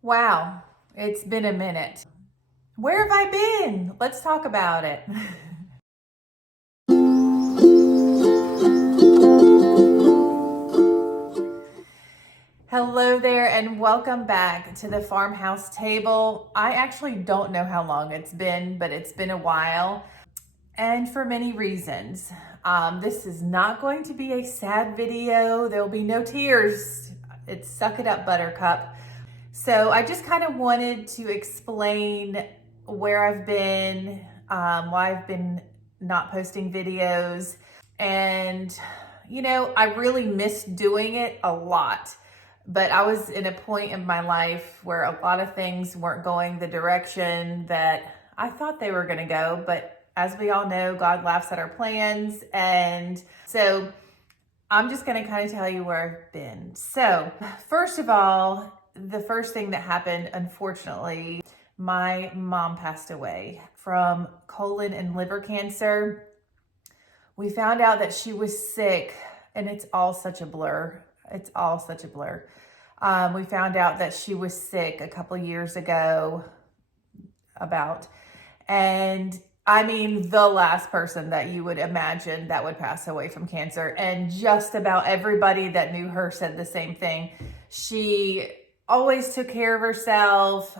Wow, it's been a minute. Where have I been? Let's talk about it. Hello there, and welcome back to the Farmhouse Table. I actually don't know how long it's been, but it's been a while, and for many reasons. This is not going to be a sad video. There will be no tears. It's suck it up, Buttercup. So I just kind of wanted to explain where I've been, why I've been not posting videos. And, I really missed doing it a lot. But I was in a point in my life where a lot of things weren't going the direction that I thought they were going to go. But as we all know, God laughs at our plans. And so I'm just going to kind of tell you where I've been. So, first of all, the first thing that happened, unfortunately, my mom passed away from colon and liver cancer. We found out that she was sick, and it's all such a blur. It's all such a blur. We found out that she was sick a couple years ago, and I mean, the last person that you would imagine that would pass away from cancer. And just about everybody that knew her said the same thing. She always took care of herself,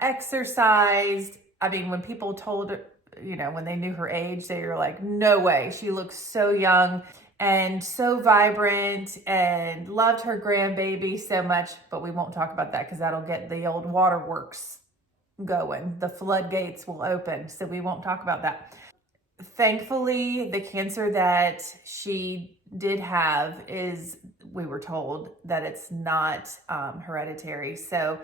exercised. I mean, when people told her, when they knew her age, they were like, no way. She looks so young and so vibrant and loved her grandbaby so much. But we won't talk about that because that'll get the old waterworks going. The floodgates will open, so we won't talk about that. Thankfully, the cancer that she did have we were told that it's not hereditary. So,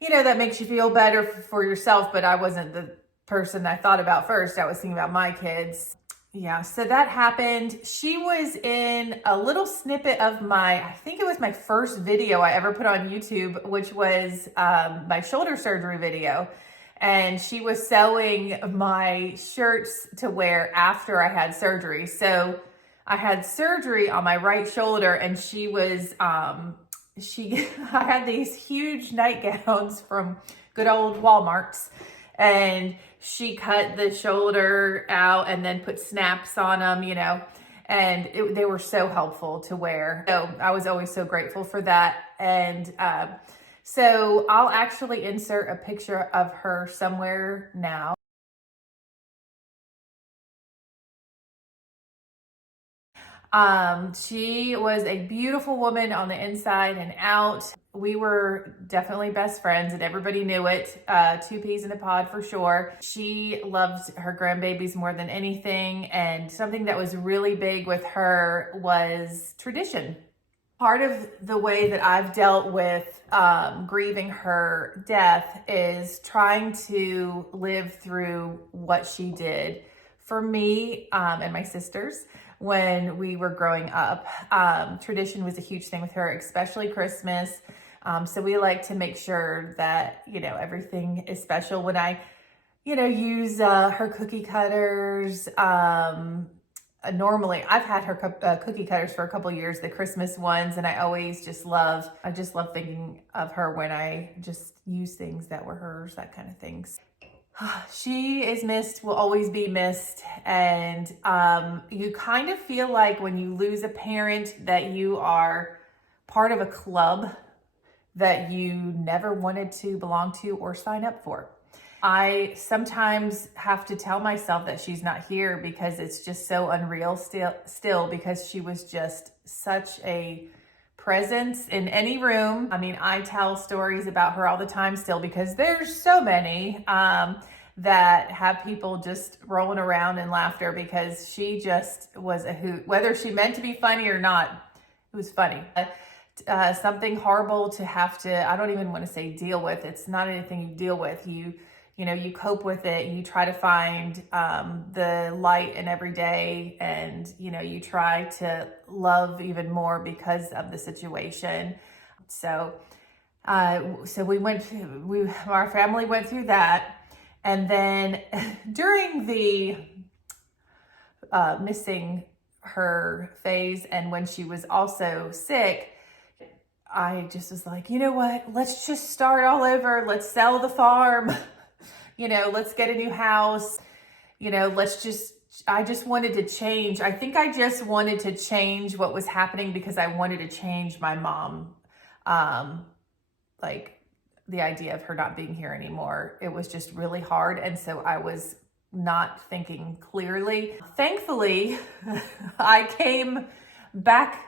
that makes you feel better for yourself, but I wasn't the person I thought about first. I was thinking about my kids. Yeah, so that happened. She was in a little snippet of I think it was my first video I ever put on YouTube, which was my shoulder surgery video. And she was sewing my shirts to wear after I had surgery. So I had surgery on my right shoulder, and she was, I had these huge nightgowns from good old Walmart's. And she cut the shoulder out and then put snaps on them, and they were so helpful to wear. So I was always so grateful for that. And so I'll actually insert a picture of her somewhere now. She was a beautiful woman on the inside and out. We were definitely best friends, and everybody knew it. Two peas in a pod for sure. She loved her grandbabies more than anything, and something that was really big with her was tradition. Part of the way that I've dealt with grieving her death is trying to live through what she did for me and my sisters when we were growing up. Tradition was a huge thing with her, especially Christmas. So we like to make sure that, everything is special. When I, use her cookie cutters, normally I've had her cookie cutters for a couple years, the Christmas ones, and I just love thinking of her when I just use things that were hers, that kind of things. She is missed, will always be missed. And you kind of feel like when you lose a parent that you are part of a club that you never wanted to belong to or sign up for. I sometimes have to tell myself that she's not here because it's just so unreal still because she was just such a presence in any room. I mean, I tell stories about her all the time still because there's so many that have people just rolling around in laughter because she just was a hoot. Whether she meant to be funny or not, it was funny. Something horrible to have to, I don't even want to say deal with. It's not anything you deal with. You cope with it. You try to find the light in every day, and, you try to love even more because of the situation. So our family went through that. And then during the missing her phase, and when she was also sick, I just was like, you know what? Let's just start all over. Let's sell the farm. Let's get a new house. I just wanted to change. I think I just wanted to change what was happening because I wanted to change my mom. Like the idea of her not being here anymore. It was just really hard. And so I was not thinking clearly. Thankfully, I came back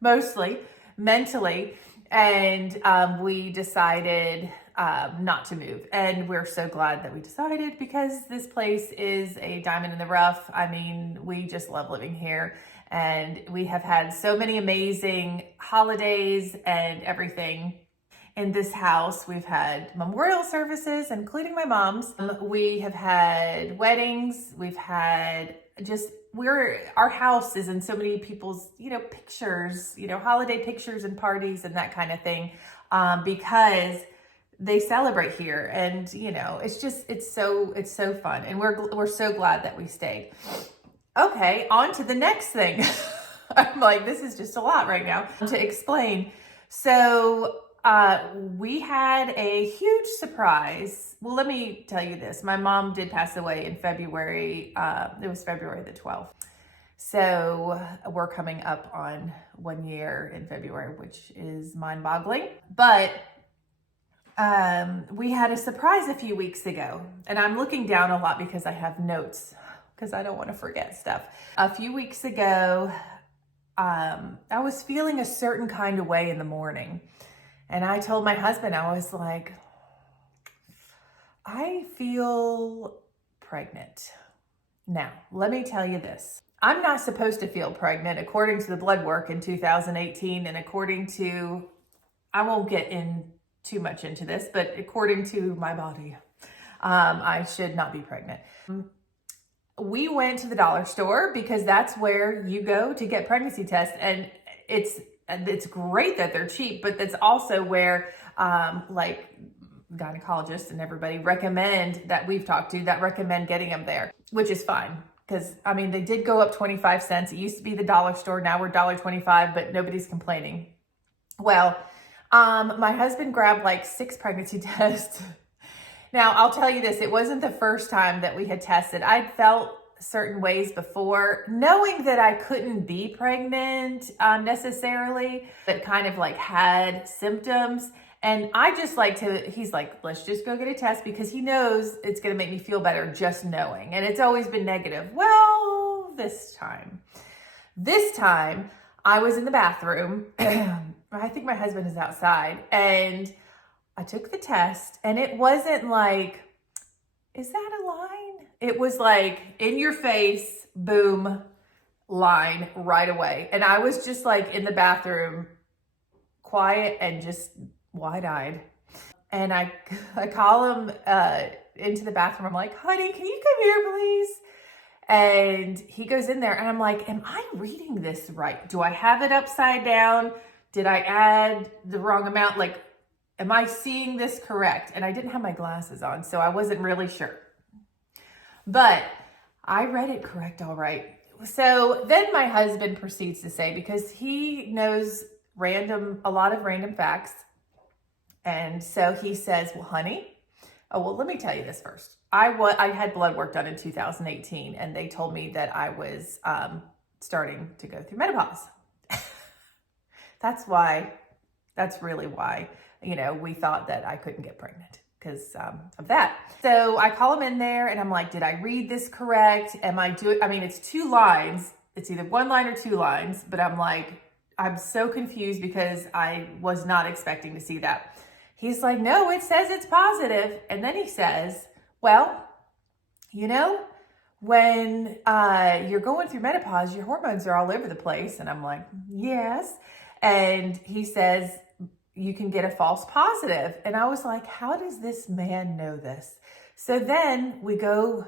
mostly mentally, and we decided not to move. And we're so glad that we decided, because this place is a diamond in the rough. I mean, we just love living here, and we have had so many amazing holidays and everything in this house. We've had memorial services, including my mom's. We have had weddings. We've had our house is in so many people's, pictures, holiday pictures and parties and that kind of thing, because they celebrate here. And, it's so fun. And we're so glad that we stayed. Okay, on to the next thing. I'm like, this is just a lot right now to explain. So, we had a huge surprise. Well, let me tell you this. My mom did pass away in February. It was February the 12th. So we're coming up on 1 year in February, which is mind-boggling. But we had a surprise a few weeks ago, and I'm looking down a lot because I have notes because I don't want to forget stuff. A few weeks ago, I was feeling a certain kind of way in the morning. And I told my husband, I was like, I feel pregnant. Now, let me tell you this. I'm not supposed to feel pregnant according to the blood work in 2018, and according to, I won't get in too much into this, but according to my body, I should not be pregnant. We went to the dollar store because that's where you go to get pregnancy tests, and it's great that they're cheap, but that's also where like gynecologists and everybody that we've talked to that recommend getting them there, which is fine. Because I mean, they did go up 25 cents. It used to be the dollar store. Now we're $1.25, but nobody's complaining. Well, my husband grabbed like 6 pregnancy tests. Now I'll tell you this, it wasn't the first time that we had tested. I'd felt certain ways before, knowing that I couldn't be pregnant necessarily, but kind of like had symptoms. And I just he's like, let's just go get a test, because he knows it's going to make me feel better just knowing. And it's always been negative. Well, this time I was in the bathroom. I think my husband is outside, and I took the test, and it wasn't like, is that a line? It was like in your face, boom, line right away. And I was just like in the bathroom, quiet and just wide-eyed. And I call him into the bathroom. I'm like, honey, can you come here, please? And he goes in there, and I'm like, am I reading this right? Do I have it upside down? Did I add the wrong amount? Like, am I seeing this correct? And I didn't have my glasses on, so I wasn't really sure. But I read it correct, all right. So then my husband proceeds to say, because he knows a lot of random facts. And so he says, well, honey, let me tell you this first. I had blood work done in 2018, and they told me that I was starting to go through menopause. That's really why, we thought that I couldn't get pregnant, because of that. So I call him in there, and I'm like, did I read this correct? It's 2 lines. It's either 1 line or 2 lines, but I'm like, I'm so confused because I was not expecting to see that. He's like, no, it says it's positive. And then he says, well, when you're going through menopause, your hormones are all over the place. And I'm like, yes. And he says, you can get a false positive. And I was like, how does this man know this? So then we go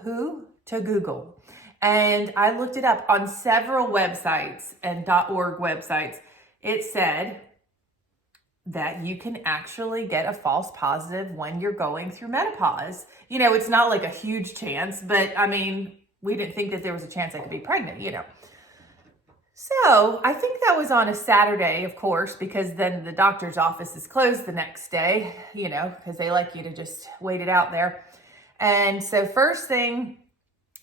to Google. And I looked it up on several websites and .org websites. It said that you can actually get a false positive when you're going through menopause. It's not like a huge chance, but I mean, we didn't think that there was a chance I could be pregnant, So I think that was on a Saturday, of course, because then the doctor's office is closed the next day, you know, because they like you to just wait it out there. And so first thing,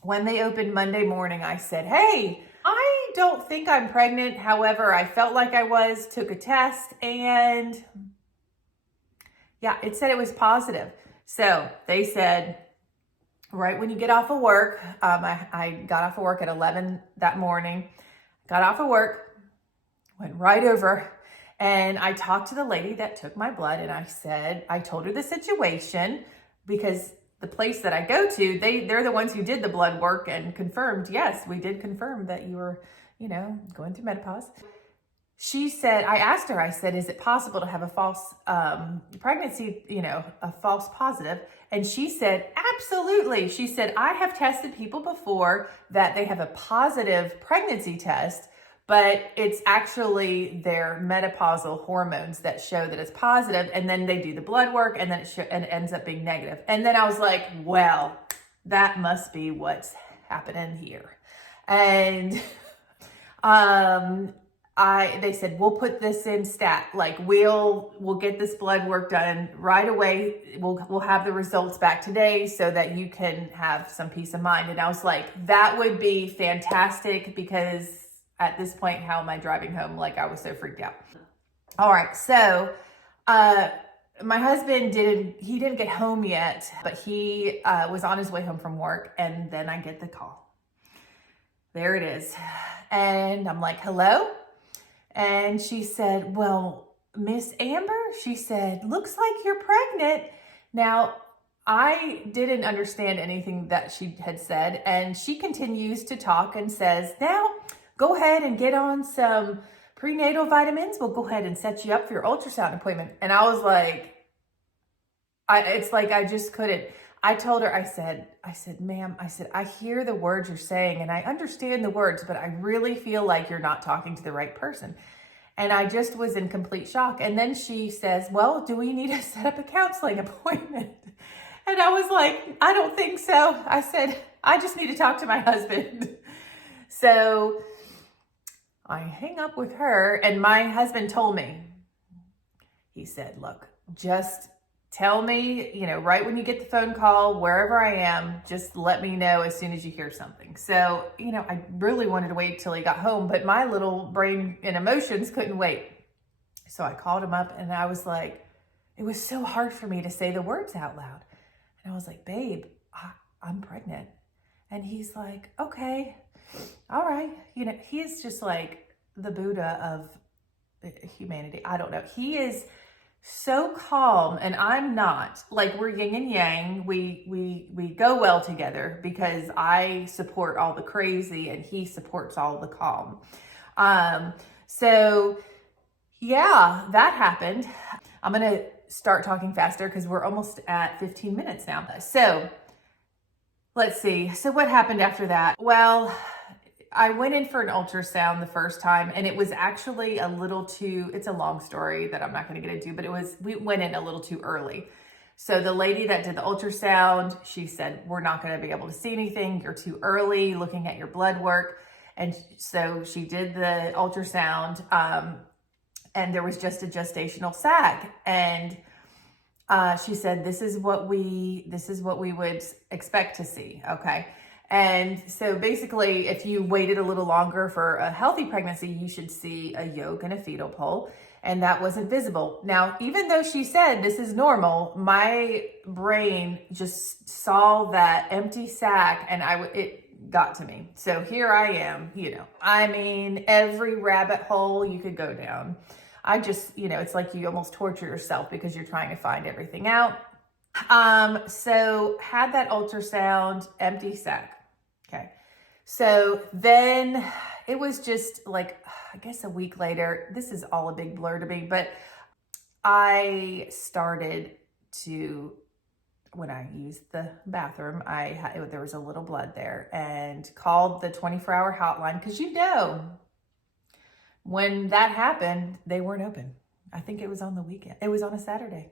when they opened Monday morning, I said, hey, I don't think I'm pregnant. However, I felt like I was, took a test, and yeah, it said it was positive. So they said, right when you get off of work, I got off of work at 11 that morning, got off of work, went right over, and I talked to the lady that took my blood, and I told her the situation, because the place that I go to, they're the ones who did the blood work and confirmed, yes, we did confirm that you were, you know, going through menopause. She said, I asked her, I said, is it possible to have a false pregnancy, you know, a false positive? And she said, absolutely. She said, I have tested people before that they have a positive pregnancy test, but it's actually their menopausal hormones that show that it's positive, and then they do the blood work, and then it ends up being negative. And then I was like, well, that must be what's happening here. And they said, we'll put this in stat, like we'll get this blood work done right away. We'll have the results back today so that you can have some peace of mind. And I was like, that would be fantastic, because at this point, how am I driving home? Like, I was so freaked out. All right. So, my husband didn't get home yet, but he was on his way home from work. And then I get the call. There it is. And I'm like, hello? And she said, well, Miss Amber, she said, looks like you're pregnant. Now, I didn't understand anything that she had said. And she continues to talk and says, now go ahead and get on some prenatal vitamins. We'll go ahead and set you up for your ultrasound appointment. And I was like, it's like I just couldn't. I told her, I said, ma'am, I said, I hear the words you're saying and I understand the words, but I really feel like you're not talking to the right person. And I just was in complete shock. And then she says, well, do we need to set up a counseling appointment? And I was like, I don't think so. I said, I just need to talk to my husband. So I hang up with her, and my husband told me, he said, look, just tell me, you know, right when you get the phone call, wherever I am, just let me know as soon as you hear something. So, you know, I really wanted to wait till he got home, but my little brain and emotions couldn't wait. So I called him up, and I was like, it was so hard for me to say the words out loud. And I was like, babe, I'm pregnant. And he's like, okay, all right. You know, he's just like the Buddha of humanity. I don't know. He is so calm, and I'm not. Like, we're yin and yang. We go well together because I support all the crazy and he supports all the calm. So yeah, that happened. I'm going to start talking faster because we're almost at 15 minutes now. So let's see. So what happened after that? Well, I went in for an ultrasound the first time, and it was actually it's a long story that I'm not going to get into, but we went in a little too early. So the lady that did the ultrasound, she said, we're not going to be able to see anything. You're too early looking at your blood work. And so she did the ultrasound, and there was just a gestational sac. And she said, this is what we would expect to see. Okay. And so basically, if you waited a little longer for a healthy pregnancy, you should see a yolk and a fetal pole, and that wasn't visible. Now, even though she said this is normal, my brain just saw that empty sac, and it got to me. So here I am, you know, I mean, every rabbit hole you could go down. I just, you know, it's like you almost torture yourself because you're trying to find everything out. So had that ultrasound, empty sac. Okay. So then it was just like, I guess a week later, this is all a big blur to me, but I started to, when I used the bathroom, there was a little blood there, and called the 24-hour hotline. Cause you know, when that happened, they weren't open. I think it was on the weekend. It was on a Saturday.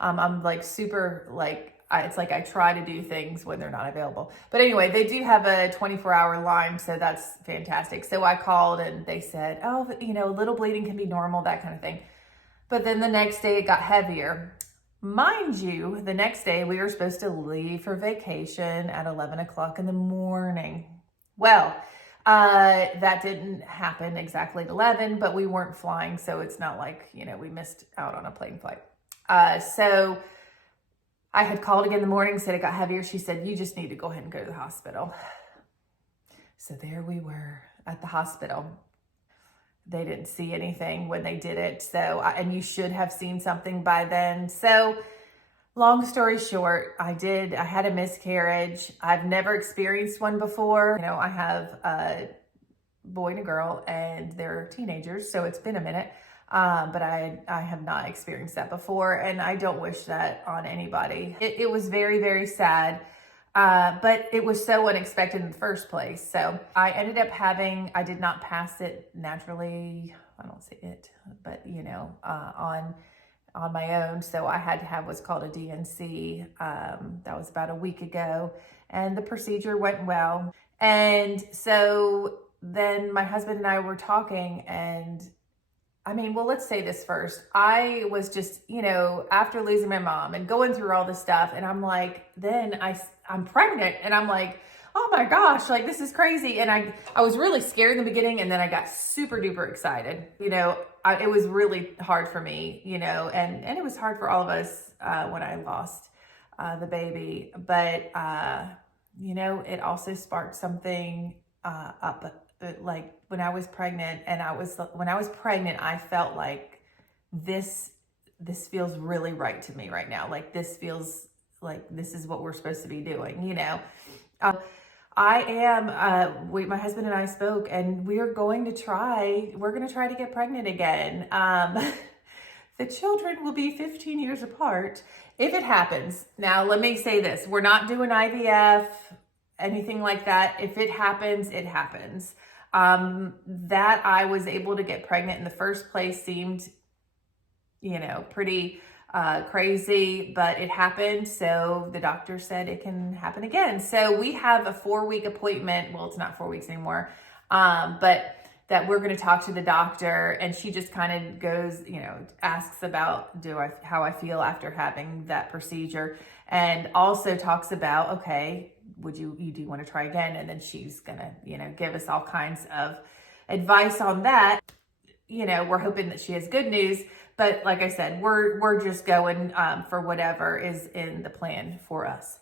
I'm like super, like, it's like I try to do things when they're not available. But anyway, they do have a 24-hour line, so that's fantastic. So I called and they said, oh, you know, a little bleeding can be normal, that kind of thing. But then the next day it got heavier. Mind you, the next day we were supposed to leave for vacation at 11 o'clock in the morning. Well, that didn't happen exactly at 11, but we weren't flying, so it's not like, you know, we missed out on a plane flight. So I had called again in the morning, said it got heavier. She said, you just need to go ahead and go to the hospital. So there we were at the hospital. They didn't see anything when they did it. So, and you should have seen something by then. So long story short, I had a miscarriage. I've never experienced one before. You know, I have a boy and a girl and they're teenagers, so it's been a minute. But I have not experienced that before, and I don't wish that on anybody. It was very, very sad. But it was so unexpected in the first place. So I ended up I did not pass it naturally. I don't say it, but you know, on my own. So I had to have what's called a DNC. That was about a week ago, and the procedure went well. And so then my husband and I were talking, and I mean, well, let's say this first. I was just, you know, after losing my mom and going through all this stuff, and I'm like, then I'm pregnant, and I'm like, oh my gosh, like this is crazy. And I was really scared in the beginning, and then I got super duper excited. You know, it was really hard for me, you know, and it was hard for all of us when I lost the baby. But, you know, it also sparked something up. Like when I was pregnant, I felt like this feels really right to me right now. Like this feels like this is what we're supposed to be doing, you know. My husband and I spoke, and we're going to try to get pregnant again. The children will be 15 years apart if it happens. Now, let me say this. We're not doing IVF, anything like that. If it happens, it happens. That I was able to get pregnant in the first place seemed, you know, pretty crazy, but it happened. So the doctor said it can happen again. So we have a 4-week appointment. Well, it's not 4 weeks anymore. But that we're going to talk to the doctor, and she just kind of goes, you know, asks about how I feel after having that procedure, and also talks about, okay, do you want to try again? And then she's going to, you know, give us all kinds of advice on that. You know, we're hoping that she has good news, but like I said, we're just going for whatever is in the plan for us.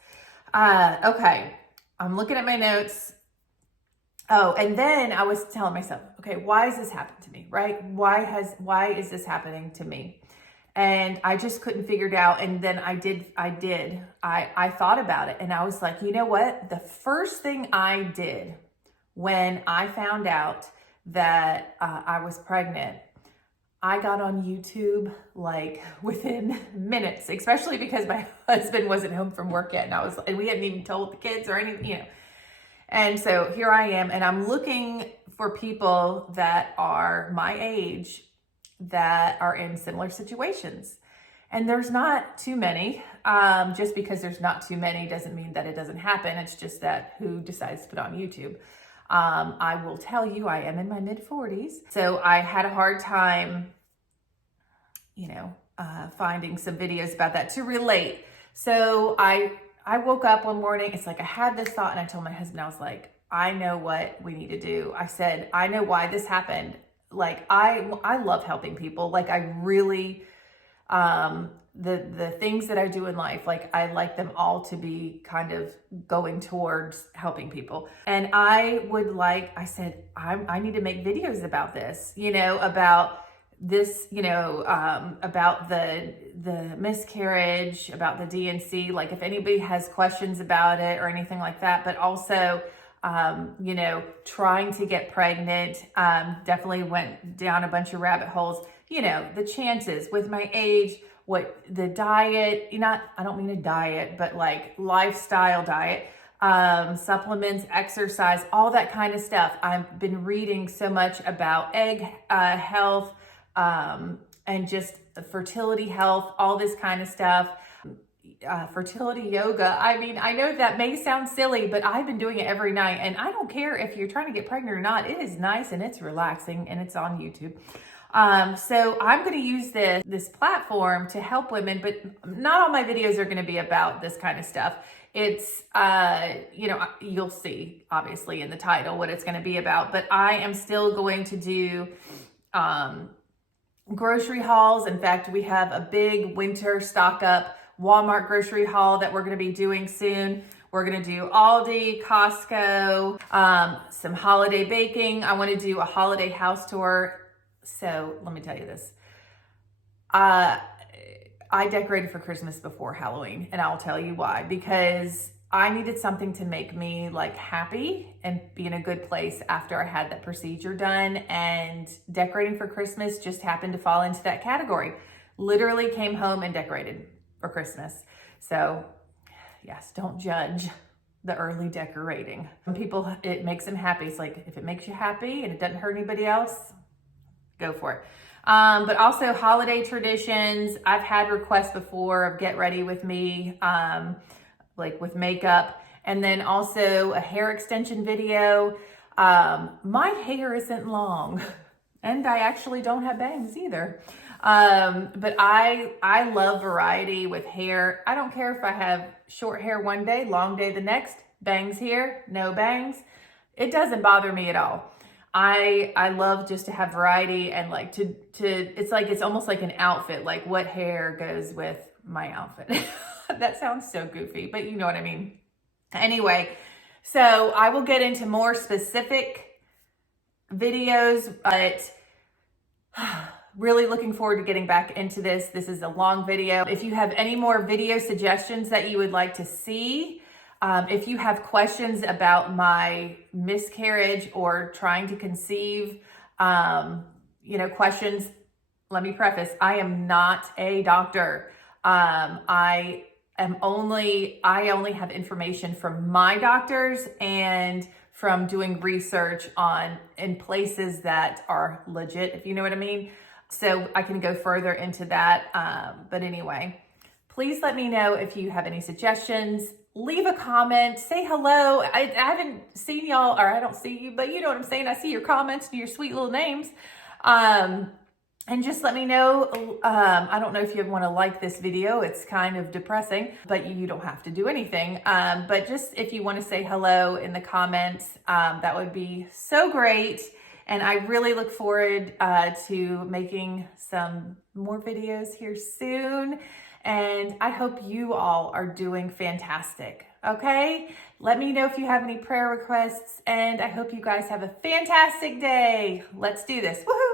Okay. I'm looking at my notes. Oh, and then I was telling myself, okay, why has this happened to me, right? Why is this happening to me? And I just couldn't figure it out. And then I thought about it, and I was like, you know what? The first thing I did when I found out that I was pregnant, I got on YouTube like within minutes, especially because my husband wasn't home from work yet. And we hadn't even told the kids or anything, you know. And so here I am, and I'm looking for people that are my age that are in similar situations. And there's not too many. Just because there's not too many doesn't mean that it doesn't happen. It's just that who decides to put on YouTube. I will tell you, I am in my mid-40s. So I had a hard time, you know, finding some videos about that to relate. So I woke up one morning, it's like I had this thought, and I told my husband, I was like, I know what we need to do. I said, I know why this happened. Like, I love helping people. Like, I really, the things that I do in life, like, I like them all to be kind of going towards helping people. And I said, I need to make videos about this, you know, about this, you know, about the miscarriage, about the DNC, like if anybody has questions about it or anything like that, but also, you know, trying to get pregnant, definitely went down a bunch of rabbit holes, you know, the chances with my age, what the diet, I don't mean a diet, but like lifestyle diet, supplements, exercise, all that kind of stuff. I've been reading so much about egg health, and just fertility health, all this kind of stuff. fertility yoga. I mean, I know that may sound silly, but I've been doing it every night, and I don't care if you're trying to get pregnant or not. It is nice and it's relaxing, and it's on YouTube. So I'm going to use this platform to help women, but not all my videos are going to be about this kind of stuff. It's, you know, you'll see obviously in the title what it's going to be about, but I am still going to do, grocery hauls. In fact, we have a big winter stock up Walmart grocery haul that we're going to be doing soon. We're going to do Aldi, Costco, some holiday baking. I want to do a holiday house tour. So let me tell you this. I decorated for Christmas before Halloween, and I'll tell you why. Because I needed something to make me like happy and be in a good place after I had that procedure done, and decorating for Christmas just happened to fall into that category. Literally came home and decorated for Christmas. So yes, don't judge the early decorating. Some people, it makes them happy. It's like, if it makes you happy and it doesn't hurt anybody else, go for it. But also holiday traditions. I've had requests before of get ready with me, like with makeup, and then also a hair extension video. My hair isn't long, and I actually don't have bangs either. But I love variety with hair. I don't care if I have short hair one day, long day the next, bangs here, no bangs. It doesn't bother me at all. I love just to have variety, and like to it's almost like an outfit, like what hair goes with my outfit. That sounds so goofy, but you know what I mean. Anyway, so I will get into more specific videos, but really looking forward to getting back into this. This is a long video. If you have any more video suggestions that you would like to see, if you have questions about my miscarriage or trying to conceive, you know, questions, let me preface, I am not a doctor. I only have information from my doctors and from doing research in places that are legit, if you know what I mean. So I can go further into that. But anyway, please let me know if you have any suggestions. Leave a comment, say hello. I haven't seen y'all, or I don't see you, but you know what I'm saying. I see your comments and your sweet little names. And just let me know. I don't know if you want to like this video. It's kind of depressing, but you don't have to do anything. But just if you want to say hello in the comments, that would be so great. And I really look forward to making some more videos here soon. And I hope you all are doing fantastic, okay? Let me know if you have any prayer requests, and I hope you guys have a fantastic day. Let's do this. Woohoo!